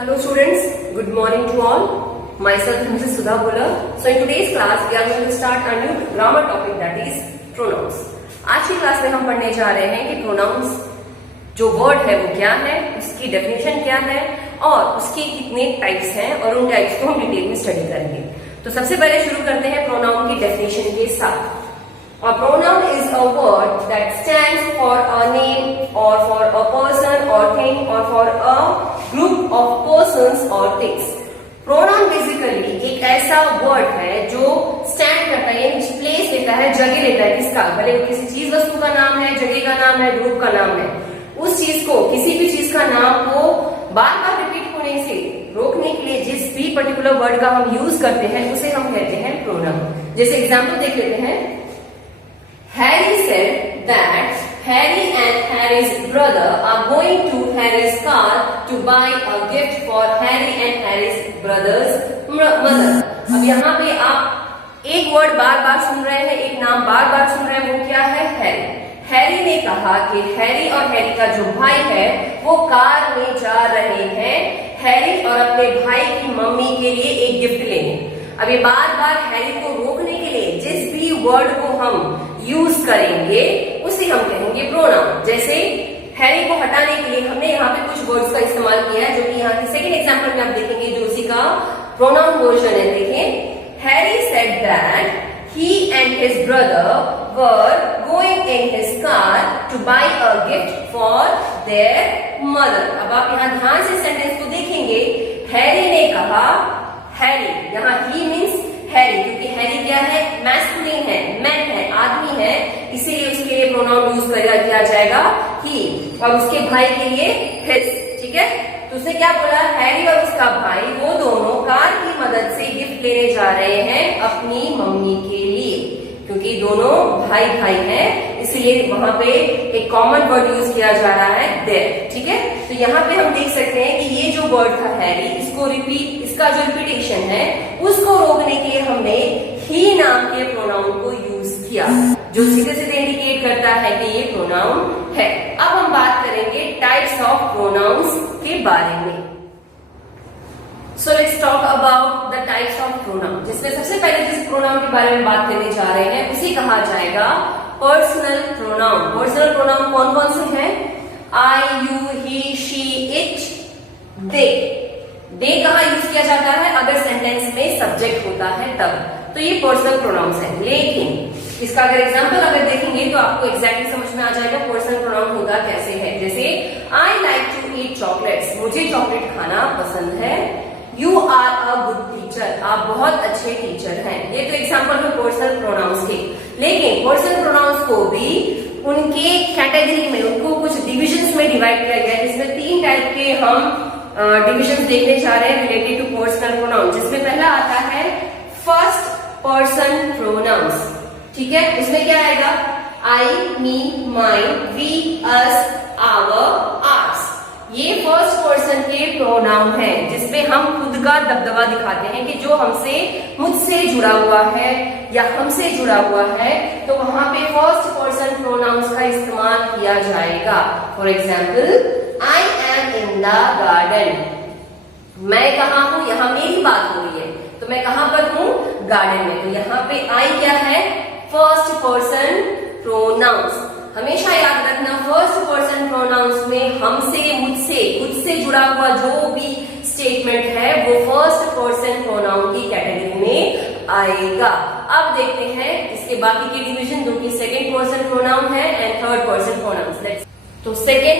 Hello students, good morning to all. Myself Mrs. Sudha Buller. So in today's class we are going to start a new grammar topic that is pronouns. आज की class में हम पढ़ने जा रहे हैं कि pronouns जो वर्ड है वो क्या है, उसकी डेफिनेशन क्या है और उसके कितने टाइप्स हैं और उन टाइप्स को हम डिटेल में स्टडी करेंगे। तो सबसे पहले शुरू करते हैं प्रोनाउन की डेफिनेशन के साथ। A pronoun is a word that stands for a name or for a person or thing or for a group of persons or things. Pronoun basically एक ऐसा वर्ड है जो स्टैंड करता है, यानी प्लेस लेता है, जगह लेता है किसका, भले वो किसी चीज वस्तु का नाम है, जगह का नाम है, ग्रुप का नाम है। उस चीज को, किसी भी चीज का नाम को बार बार रिपीट होने से रोकने के लिए जिस भी पर्टिकुलर वर्ड का हम यूज करते हैं उसे हम कहते हैं प्रोनाउन। जैसे एग्जाम्पल देख लेते हैं। Harry said that Harry and Harry's brother are going to Harry's car to buy a gift for Harry and Harry's brother's mother. अब यहाँ पे आप एक वर्ड बार बार सुन रहे हैं, एक नाम बार बार सुन रहे हैं, वो क्या है? हैरी। हैरी ने कहा कि हैरी और हैरी का जो भाई है वो कार में जा रहे हैं हैरी और अपने भाई की मम्मी के लिए एक गिफ्ट लेने। अब ये बार बार हैरी को रोकने के लिए जिस भी वर्ड को हम यूज करेंगे उसे हम कहेंगे प्रोनाउन। जैसे हैरी को हटाने के लिए हमने यहाँ पे कुछ वर्ड्स का इस्तेमाल किया है, जो कि यहाँ के सेकंड एग्जांपल में आप देखेंगे जो उसी का प्रोनाउन वर्जन है। देखिए, Harry said that he and his brother were going in his car to buy a gift for their mother. अब आप यहाँ ध्यान से सेंटेंस को देखेंगे। हैरी ने कहा, हैरी, यहाँ ही मीन्स हैरी, क्योंकि हैरी क्या है? मैस्कुलिन है, मैन है, आदमी है, इसीलिए उसके लिए प्रोनाउन यूज किया जाएगा ही, और उसके भाई के लिए हिज। ठीक है, तो उसने क्या बोला? हैरी और उसका भाई वो दोनों कार की मदद से गिफ्ट लेने जा रहे हैं अपनी मम्मी के लिए, क्योंकि दोनों भाई भाई हैं, इसलिए वहां पे एक कॉमन वर्ड यूज किया जा रहा है देयर। ठीक है, तो यहाँ पे हम देख सकते हैं कि ये जो वर्ड था हैरी, इसको रिपीट, इसका जो रिपीटेशन है उसको रोकने के लिए हमने ही नाम के प्रोनाउन को यूज किया, जो सीधे सीधे इंडिकेट करता है कि ये प्रोनाउन है। अब हम बात करेंगे टाइप्स ऑफ प्रोनाउंस के बारे में। So let's talk about the types of pronoun. जिसमें सबसे पहले जिस प्रोनाउन के बारे में बात करने जा रहे हैं उसे कहा जाएगा पर्सनल प्रोनाउन। पर्सनल प्रोनाउन कौन कौन से हैं? आई, यू, ही, शी, इट, दे। दे कहाँ यूज किया जाता है? अगर सेंटेंस में सब्जेक्ट होता है तब, तो ये पर्सनल प्रोनाउंस है। लेकिन इसका अगर एग्जाम्पल अगर देखेंगे तो आपको एग्जैक्टली समझ में आ जाएगा पर्सनल प्रोनाउन होता कैसे है। जैसे I like to eat chocolates, मुझे चॉकलेट खाना पसंद है। You are a good teacher, आप बहुत अच्छे टीचर हैं। ये तो एग्जाम्पल है पर्सनल प्रोनाउंस के। लेकिन पर्सनल प्रोनाउंस को भी उनके कैटेगरी में, उनको कुछ डिविजन्स में डिवाइड किया गया है, जिसमें 3 टाइप के हम डिविजन देखने जा रहे हैं रिलेटेड टू पर्सनल प्रोनाउन। जिसमें पहला आता है फर्स्ट पर्सन प्रोनाउंस। ठीक है, इसमें क्या आएगा? I, me, mine, we, us, our, ours. ये फर्स्ट पर्सन के प्रोनाउन है, जिसमें हम खुद का दबदबा दिखाते हैं कि जो हमसे, मुझसे जुड़ा हुआ है या हमसे जुड़ा हुआ है, तो वहां पे फर्स्ट पर्सन प्रोनाउंस का इस्तेमाल किया जाएगा। For example, I am in the garden. मैं कहाँ हूं? यहाँ मेरी बात हो रही है, तो मैं कहाँ पर हूँ? गार्डन में। तो यहाँ पे आई क्या है? First person pronouns. हमेशा याद रखना, फर्स्ट पर्सन प्रोनाउंस में हमसे, मुझसे, खुद से जुड़ा हुआ जो भी स्टेटमेंट है वो फर्स्ट पर्सन प्रोनाउन की कैटेगरी में आएगा। अब देखते हैं इसके बाकी के डिवीजन, जो कि सेकंड पर्सन प्रोनाउन है एंड थर्ड पर्सन प्रोनाउन। तो सेकंड,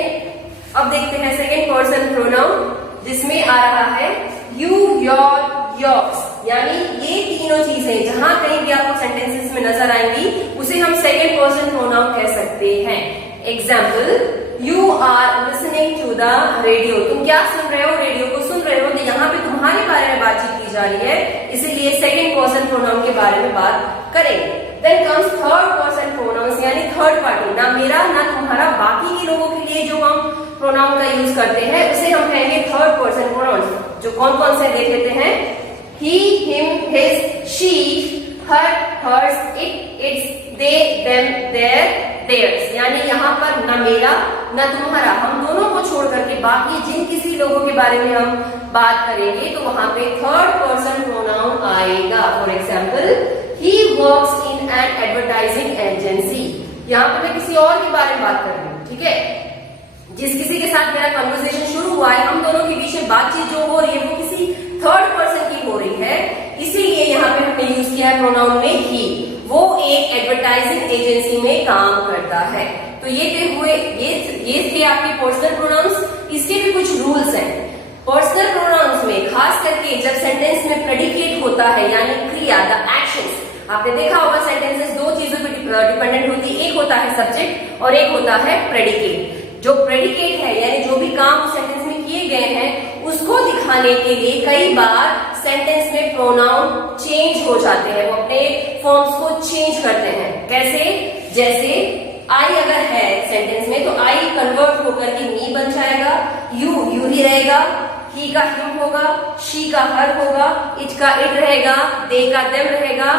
अब देखते हैं सेकंड पर्सन प्रोनाउन, जिसमें आ रहा है यू, योर, योर्स। यानी ये तीनों चीजें जहां कहीं भी आपको सेंटेंसेस में नजर आएंगी उसे हम सेकंड पर्सन प्रोनाउन कह सकते हैं। Example, you are listening to the radio. तुम क्या सुन रहे हो? रेडियो को सुन रहे हो। तो यहाँ पे तुम्हारे बारे में बातचीत की जा रही है, इसीलिए सेकंड पर्सन प्रोनाउन के बारे में बात करेंगे। Then comes third person pronouns, यानी थर्ड पार्टी, ना मेरा ना तुम्हारा, बाकी के लोगों के लिए जो हम प्रोनाउन का यूज करते हैं उसे हम कहेंगे थर्ड पर्सन प्रोनाउंस। जो कौन कौन से देख लेते हैं। He, him, his, she, her, hers, it, its, they, them, their, theirs। यानी यहाँ पर न मेरा न तुम्हारा, हम दोनों को छोड़ करके बाकी जिन किसी लोगों के बारे में हम बात करेंगे तो वहां पे थर्ड पर्सन प्रोनाउन आएगा। For example, he works in an advertising agency. यहाँ पे मैं किसी और के बारे में बात कर रही हूँ, ठीक है। जिस किसी के साथ मेरा कन्वर्सेशन शुरू हुआ है, हम दोनों के बीच में बातचीत जो हो रही है वो किसी थर्ड पर्सन की हो रही है, इसीलिए यहाँ पे हमने यूज किया है प्रोनाउन में ही। वो एक एडवर्टाइजिंग एजेंसी में काम करता है। तो ये थे आपके पर्सनल प्रोनाउंस। इसके भी कुछ रूल्स हैं। पर्सनल प्रोनाउंस में खास करके जब सेंटेंस में प्रेडिकेट होता है, यानी क्रिया, द एक्शंस, आपने देखा होगा सेंटेंसेस दो चीजों पर डिपेंडेंट होती है, एक होता है सब्जेक्ट और एक होता है प्रेडिकेट। जो प्रेडिकेट है यानी जो भी काम उस सेंटेंस में किए गए हैं उसको दिखाने के लिए कई बार सेंटेंस में प्रोनाउन चेंज हो जाते हैं, वो अपने फॉर्म्स को चेंज करते हैं। कैसे? जैसे आई अगर है सेंटेंस में तो आई कन्वर्ट होकर के मी बन जाएगा, यू ही रहेगा, ही का हिम होगा, शी का हर होगा, इट का इट रहेगा, दे का देम रहेगा,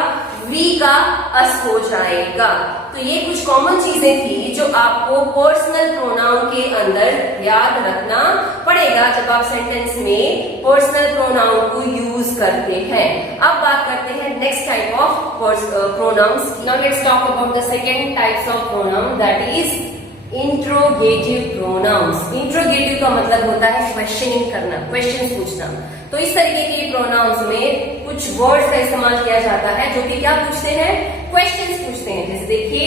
वी का अस हो जाएगा। तो ये कुछ कॉमन चीजें थी जो आपको पर्सनल प्रोनाउन के अंदर याद रखना पड़ेगा जब आप सेंटेंस में पर्सनल प्रोनाउन को यूज करते हैं। अब बात करते हैं next type of pronouns. Now let's talk about the second types of pronoun, that is interrogative pronounce. Interrogative का मतलब होता है क्वेश्चनिंग करना, क्वेश्चन पूछना। तो इस तरीके के प्रोनाउंस में कुछ वर्ड्स का इस्तेमाल किया जाता है जो कि क्या पूछते हैं? क्वेश्चंस पूछते हैं। जैसे देखिए,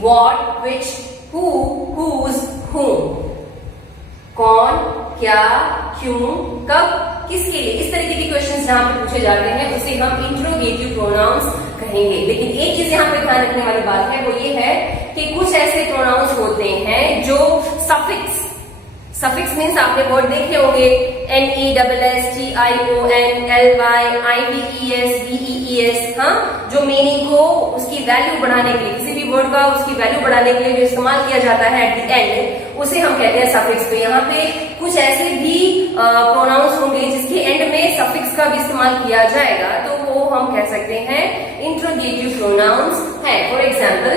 what, which, who, whose, whom, कौन, क्या, क्यों, कब, किसके लिए, इस तरीके के क्वेश्चंस जहां पे पूछे जाते हैं उसे हम इंट्रोगेटिव प्रोनाउंस कहेंगे। लेकिन एक चीज यहाँ पे ध्यान रखने वाली बात है, वो ये है कि कुछ ऐसे प्रोनाउंस होते हैं जो सफिक्स मीन्स आपने वर्ड देखे होंगे, NESSTIONLYIVES, हाँ, जो मीनिंग को उसकी वैल्यू बढ़ाने के लिए, किसी भी वर्ड का उसकी वैल्यू बढ़ाने के लिए जो इस्तेमाल किया जाता है एट द एंड, उसे हम कहते हैं सफिक्स। तो यहाँ पे कुछ ऐसे भी प्रोनाउंस होंगे जिसके एंड में सफिक्स का भी इस्तेमाल किया जाएगा, तो वो हम कह सकते हैं इंट्रोगेटिव प्रोनाउंस है। For example,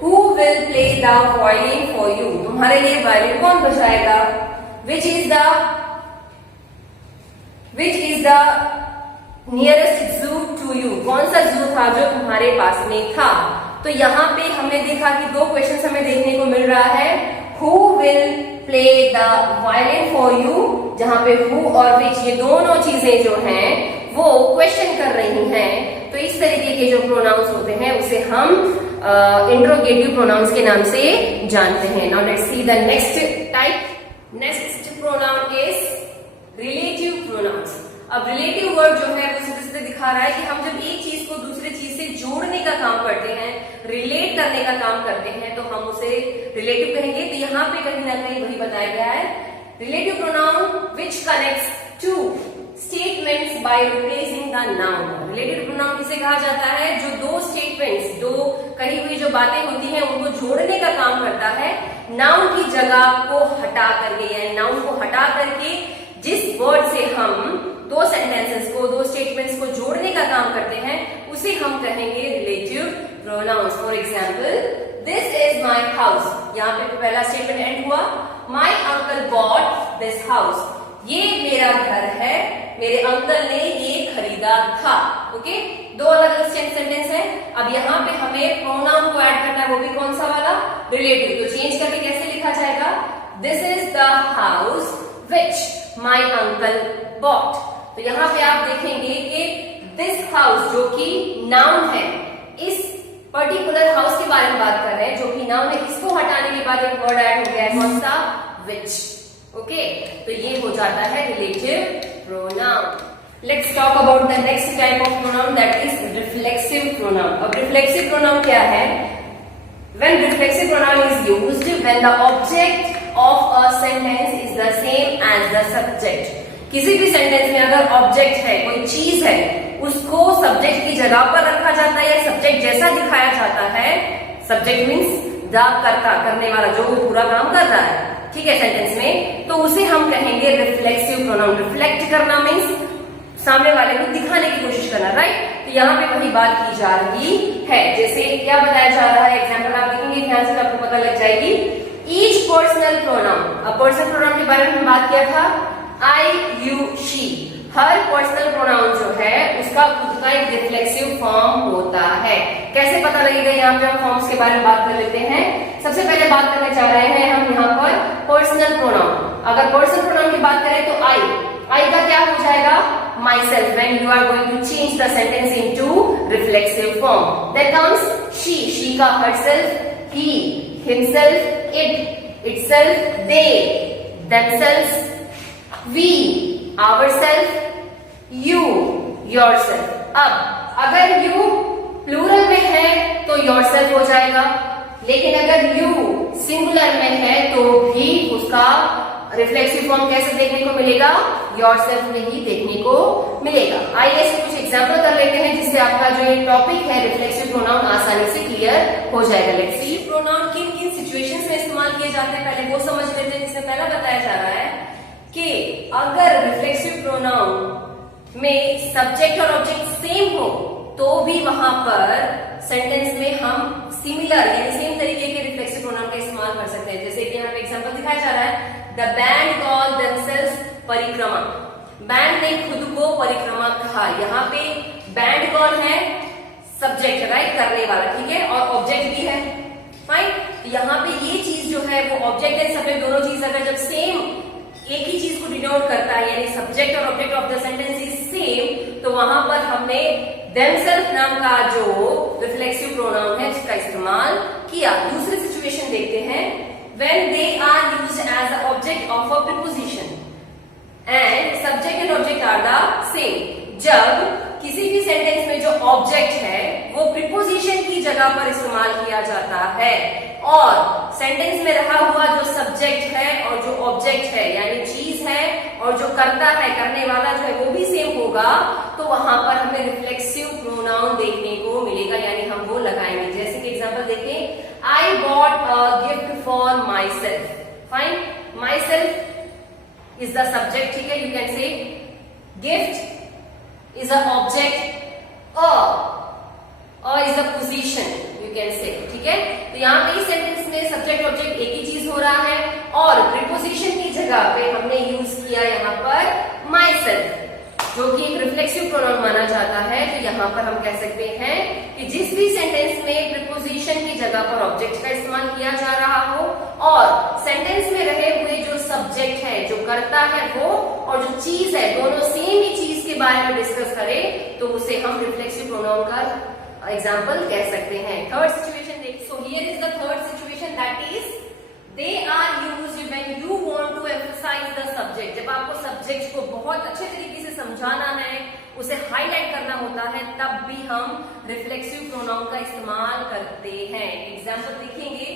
Who will play the violin for you? तुम्हारे लिए वायलिन कौन बजाएगा? Which is the nearest zoo to you? कौन सा जू था जो तुम्हारे पास में था? तो यहाँ पे हमने देखा कि दो क्वेश्चंस हमें देखने को मिल रहा है। Who will play the violin for you? जहाँ पे who और which ये दोनों चीजें जो हैं वो क्वेश्चन कर रही हैं। तो इस तरीके के जो प्रोनाउंस होते हैं उसे हम इंट्रोगेटिव प्रोनाउंस के नाम से जानते हैं। Now let's see the next type. Next pronoun is relative pronouns. अब रिलेटिव वर्ड जो है वो सीधे दिखा रहा है कि हम जब एक चीज को दूसरे चीज से जोड़ने का काम करते हैं, रिलेट करने का काम करते हैं, तो हम उसे रिलेटिव कहेंगे। तो यहाँ पे कहीं ना कहीं वही बताया गया है, relative pronoun which connects two statements by replacing the noun. Relative pronoun किसे कहा जाता है? जो दो स्टेटमेंट्स, दो कही हुई जो बातें होती हैं उनको जोड़ने का काम करता है, नाउन की जगह को हटा करके, यानी नाउन को हटा करके जिस वर्ड से हम दो सेंटेंसेस को, दो स्टेटमेंट्स को जोड़ने का काम करते हैं उसे हम कहेंगे relative pronouns. For example, this is my house. यहाँ पे पहला स्टेटमेंट एंड हुआ, माई अंकल बॉट दिस हाउस। ये मेरा घर है, मेरे अंकल ने ये खरीदा था। ओके, दो अलग अलग सेंटेंस है। अब यहाँ पे हमें प्रोनाउन को ऐड करना है, वो भी कौन सा वाला? रिलेटिव। तो चेंज करके कैसे लिखा जाएगा? This is the house which my uncle bought. तो यहाँ पे आप देखेंगे कि दिस हाउस जो कि नाउन है, इस पर्टिकुलर हाउस के बारे में बात कर रहे हैं जो कि नाउन है, इसको हटाने के बाद एक वर्ड ऐड हो गया है, कौन सा? विच। ओके, तो ये हो जाता है relative pronoun. Let's talk about the next type of pronoun, that is reflexive pronoun. अब रिफ्लेक्सिव प्रोनाउन क्या है? When reflexive pronoun is used when the object of a sentence is the same as the subject. किसी भी sentence में अगर object है, कोई चीज है, उसको सब्जेक्ट की जगह पर रखा जाता है या सब्जेक्ट जैसा दिखाया जाता है। सब्जेक्ट मीन्स द कर्ता, करने वाला, जो पूरा काम कर रहा है, ठीक है, सेंटेंस में, तो उसे हम कहेंगे रिफ्लेक्सिव प्रोनाउन। रिफ्लेक्ट करना मीन्स सामने वाले को दिखाने की कोशिश करना, राइट? तो यहाँ पे वही बात की जा रही है। जैसे क्या बताया जा रहा है, एग्जाम्पल आप देखेंगे ध्यान से, आपको पता लग जाएगी। ईच पर्सनल प्रोनाउन, अब पर्सनल प्रोनाउन के बारे में बात किया था, आई, यू, शी। हर पर्सनल प्रोनाउन जो है उसका खुद का एक रिफ्लेक्सिव फॉर्म होता है। कैसे पता लगेगा, यहाँ पे हम फॉर्म्स के बारे में बात कर लेते हैं। सबसे पहले बात करने जा रहे हैं हम यहाँ पर पर्सनल प्रोनाउन। अगर पर्सनल प्रोनाउन की बात करें तो आई का क्या हो जाएगा, myself. When you are going to change the sentence into reflexive form, then comes she का herself, he, himself, itself, they, themselves, we, ourself, you, yourself। अब अगर you प्लूरल में है तो yourself हो जाएगा, लेकिन अगर you सिंगुलर में है तो भी उसका रिफ्लेक्सिव फॉर्म कैसे देखने को मिलेगा, योरसेल्फ में ही देखने को मिलेगा। आइए इसके कुछ एग्जांपल कर लेते हैं जिससे आपका जो ये टॉपिक है रिफ्लेक्सिव प्रोनाउन आसानी से क्लियर हो जाएगा। लेट्स सी प्रोनाउन किन किन सिचुएशंस में इस्तेमाल किए जाते हैं, पहले वो समझ लेते हैं। जिसमें पहला बताया जा रहा है कि अगर रिफ्लेक्सिव प्रोनाउन में सब्जेक्ट और ऑब्जेक्ट सेम हो तो भी वहां पर सेंटेंस में हम सिमिलर यानी सेम तरीके के रिफ्लेक्सिव प्रोनाउन का इस्तेमाल कर सकते हैं। जैसे कि यहाँ पे एग्जांपल दिखाया जा रहा है, द बैंड कॉल देमसेल्व्स परिक्रमा। बैंड ने खुद को परिक्रमा कहा। यहाँ पे बैंड कौन है, सब्जेक्ट राइट, करने वाला, ठीक है, और ऑब्जेक्ट भी है, फाइन। यहाँ पे ये चीज जो है वो ऑब्जेक्ट एंड सब्जेक्ट दोनों चीज अगर जब सेम एक ही चीज को डिनोट करता है यानी सब्जेक्ट और object of the sentence is same, तो वहां पर हमने देमसेल्फ नाम का जो रिफ्लेक्सिव प्रोनाउन है उसका इस्तेमाल किया। दूसरी सिचुएशन देखते हैं, when they are used as the object of a preposition and subject and object are the same। जब किसी भी सेंटेंस में जो ऑब्जेक्ट है वो प्रीपोजिशन की जगह पर इस्तेमाल किया जाता है और सेंटेंस में रहा हुआ जो सब्जेक्ट है और जो ऑब्जेक्ट है यानी चीज है और जो करता है, करने वाला जो है वो भी सेम होगा, तो वहां पर हमें रिफ्लेक्सिव प्रोनाउन देखने को मिलेगा यानी हम वो लगाएंगे। जैसे कि एग्जांपल देखें, I bought a gift for myself। Fine, myself is the subject, ठीक है, you can say gift is a object, a is the position, you can say, ठीक है। तो यहाँ पे इस सेंटेंस में सब्जेक्ट ऑब्जेक्ट एक ही चीज हो रहा है और प्रीपोजिशन की जगह पे हमने यूज किया यहाँ पर myself जो कि एक रिफ्लेक्सिव प्रोनाउन माना जाता है। तो यहाँ पर हम कह सकते हैं कि जिस भी सेंटेंस में प्रीपोजिशन की जगह पर ऑब्जेक्ट का इस्तेमाल किया जा रहा हो और सेंटेंस में रहे हुए जो सब्जेक्ट है, जो करता है वो और जो चीज है दोनों सेम ही चीज के बारे में डिस्कस करें तो उसे हम रिफ्लेक्सिव प्रोनाउन का एग्जाम्पल कह सकते हैं। थर्ड सिचुएशन देखिए, so here is the third situation that is they are used when you want to emphasize the subject. जब आपको सब्जेक्ट को बहुत अच्छे तरीके से समझाना है, उसे हाईलाइट करना होता है, तब भी हम रिफ्लेक्सिव प्रोनाउन का इस्तेमाल करते हैं। एग्जांपल देखेंगे,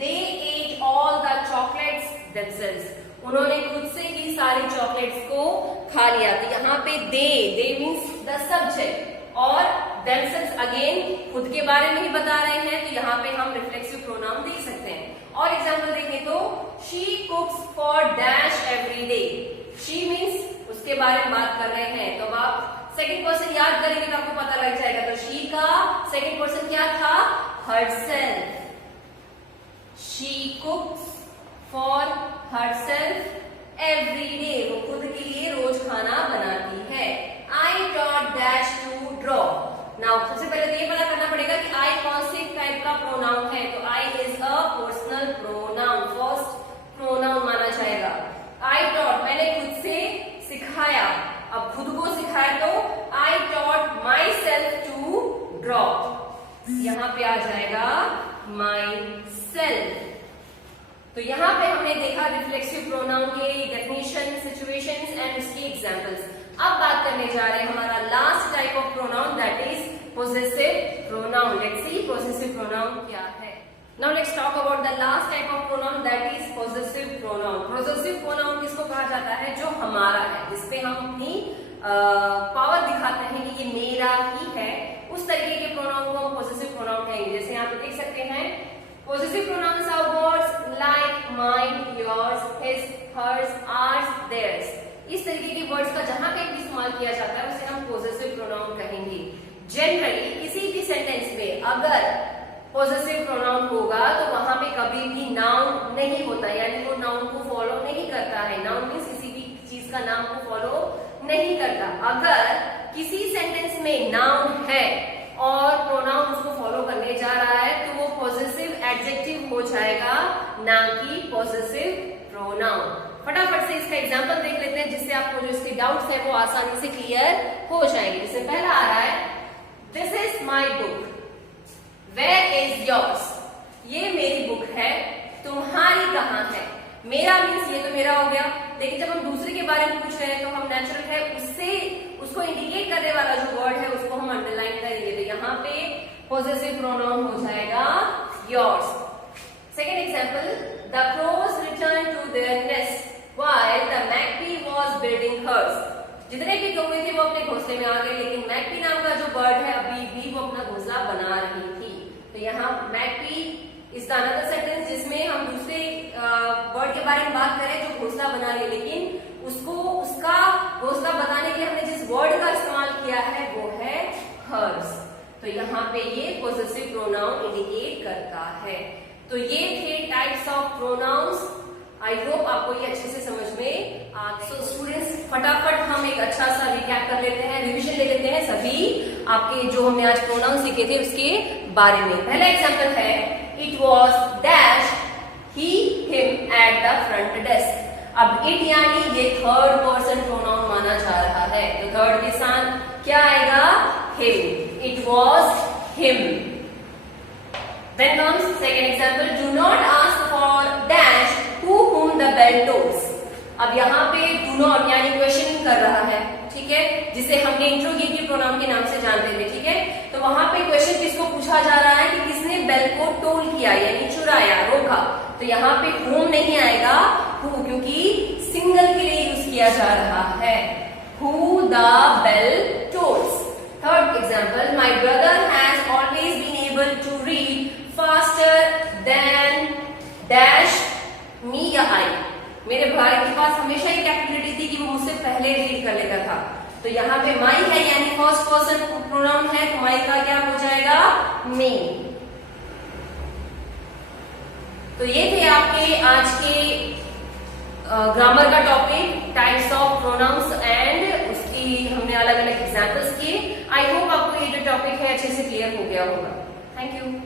they ate all the chocolates themselves. उन्होंने खुद से ही सारे चॉकलेट्स को खा लिया। तो यहाँ पे दे मीन्स द सब्जेक्ट और देमसेल्व्स अगेन खुद के बारे में ही बता रहे हैं, तो यहाँ पे हम रिफ्लेक्सिव प्रोनाउन दे सकते हैं। और एग्जाम्पल देखें तो she cooks for dash every day. She means उसके बारे में बात कर रहे हैं, तो आप सेकंड पर्सन याद करेंगे तो आपको पता लग जाएगा। तो शी का सेकंड पर्सन क्या था, herself. She cooks for herself every day, वो खुद के लिए रोज खाना बनाती है। I taught dash to draw. Now सबसे पहले तो ये पता करना पड़ेगा कि आई कौन से टाइप का प्रोनाउन है। तो I is a personal pronoun, first pronoun माना जाएगा। आई टॉट मैंने खुद से सिखाया, अब खुद को सिखाया तो I taught myself to draw, यहाँ पे आ जाएगा माई सेल्फ। तो यहाँ पे हमने देखा रिफ्लेक्सिव प्रोनाउन के डेफिनेशन, सिचुएशंस एंड उसके एग्जांपल्स। अब बात करने जा रहे हैं हमारा last type of pronoun that is possessive pronoun. Let's see possessive pronoun क्या है। Now let's talk about the last type of pronoun that is possessive pronoun. Possessive pronoun किसको कहा जाता है, जो हमारा है, जिसपे हम अपनी पावर दिखाते हैं कि ये मेरा ही है, उस तरीके के प्रोनाउन को हम पोजेसिव प्रोनाउन कहेंगे। जैसे यहाँ पे देख सकते हैं, possessive pronouns are words like mine, yours, his, hers, ours, theirs. इस तरीके के वर्ड्स का जहां पे भी इस्तेमाल किया जाता है उसे हम पोजेसिव प्रोनाउन कहेंगे। जनरली किसी भी सेंटेंस में अगर पोजेसिव प्रोनाउन होगा तो वहां पे कभी भी नाउन नहीं होता, यानी वो नाउन को फॉलो नहीं करता है। नाउन मीन्स किसी भी चीज किसी का नाम को फॉलो नहीं करता। अगर किसी सेंटेंस में नाउन है और प्रोनाउन उसको फॉलो करने जा रहा है तो वो पॉजेसिव एडजेक्टिव हो जाएगा, ना कि पॉजेसिव प्रोनाउन। फटाफट से इसका एग्जांपल देख लेते हैं जिससे आपको जो इसके डाउट्स है वो आसानी से क्लियर हो जाएंगे। जैसे पहला आ रहा है, this is my book, where is yours, ये मेरी बुक है, तुम्हारी कहाँ है। मेरा मीन्स ये तो मेरा हो गया, लेकिन जब हम दूसरे के बारे में पूछ रहे हैं तो हम नेचुरल है उससे उसको इंडिकेट करने वाला जो वर्ड है उसको हम अंडरलाइन करेंगे, तो यहाँ पे पॉजेसिव प्रोनाउन हो जाएगा yours. Second example, the crows return to their nest while the magpie was building hers. जितने भी कौवे थे वो अपने घोंसले में आ गए, लेकिन मैकपी नाम का जो बर्ड है अभी भी वो अपना घोंसला बना रही थी। तो यहाँ मैकपी इस अनदर सेंटेंस जिसमें हम दूसरे वर्ड के बारे में बात करें जो घोंसला बना रही है, लेकिन उसको उसका घोंसला बताने के लिए हमने जिस वर्ड का इस्तेमाल किया है वो है हर्स। तो यहाँ पे ये पॉजेसिव प्रोनाउन इंडिकेट करता है। तो ये थे types of pronouns. I hope आपको ये अच्छे से समझ में आ गए। सो स्टूडेंट्स, फटाफट हम एक अच्छा सा रिकैप कर लेते हैं, रिविजन ले लेते हैं सभी आपके जो हमने आज प्रोनाउंस सीखे थे उसके बारे में। पहला एग्जांपल है, it was dash he him at the front desk. अब इट यानी ये थर्ड पर्सन प्रोनाउन माना जा रहा है, तो थर्ड के साथ क्या आएगा, him. It was him. Then comes second example, do not ask for dash who whom the bell tolls। अब यहाँ पे do not यानी क्वेश्चन कर रहा है, ठीक है, जिसे हमने इंट्रोगेटिव प्रोनाउन के नाम से जानते थे, ठीक है। तो वहां पे क्वेश्चन किसको पूछा जा रहा है कि किसने बेल को टोल किया यानी चुराया, रोका। तो यहाँ पे whom नहीं आएगा, who, क्योंकि सिंगल के लिए यूज किया जा रहा है। Who the bell tolls। Third example, my brother has always been able to read faster than dash me या I। मेरे भाई के पास हमेशा ये कैपेबिलिटी थी कि वो मुझसे पहले रीड कर लेता था। तो यहाँ पे my है यानी फर्स्ट पर्सन प्रोनाउन है, तो my का क्या हो जाएगा, me। तो ये थे आपके आज के ग्रामर का topic, types of pronouns and उसकी हमने अलग अलग एग्जांपल्स किए। आई होप आपको ये जो टॉपिक है अच्छे से क्लियर हो गया होगा। Thank you.